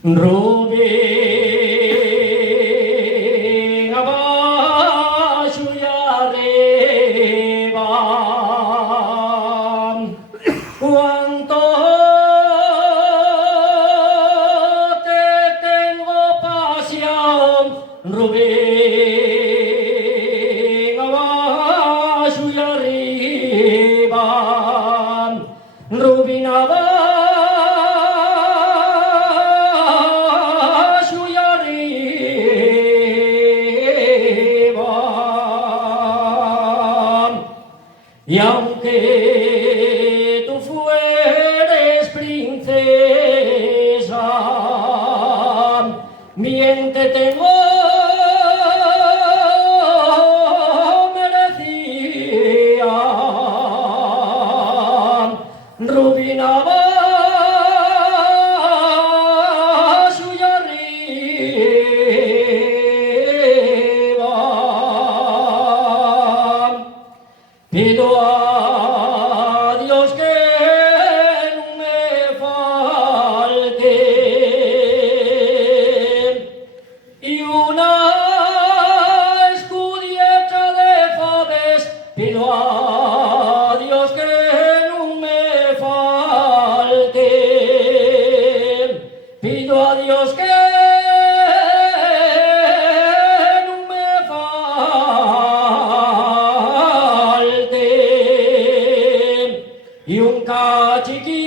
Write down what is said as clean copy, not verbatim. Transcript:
Rubén abaixo e arriba, cuanto te tengo pasión, Rubén abaixo e arriba, Rubén abaixo. Y aunque tú fueres princesa, miéntete no merecía, Rubina abaixo y arriba. Pido a Dios que no me falte y una escudieta de faves. Pido a Dios que no me falte. Pido a Dios que y un cachiquín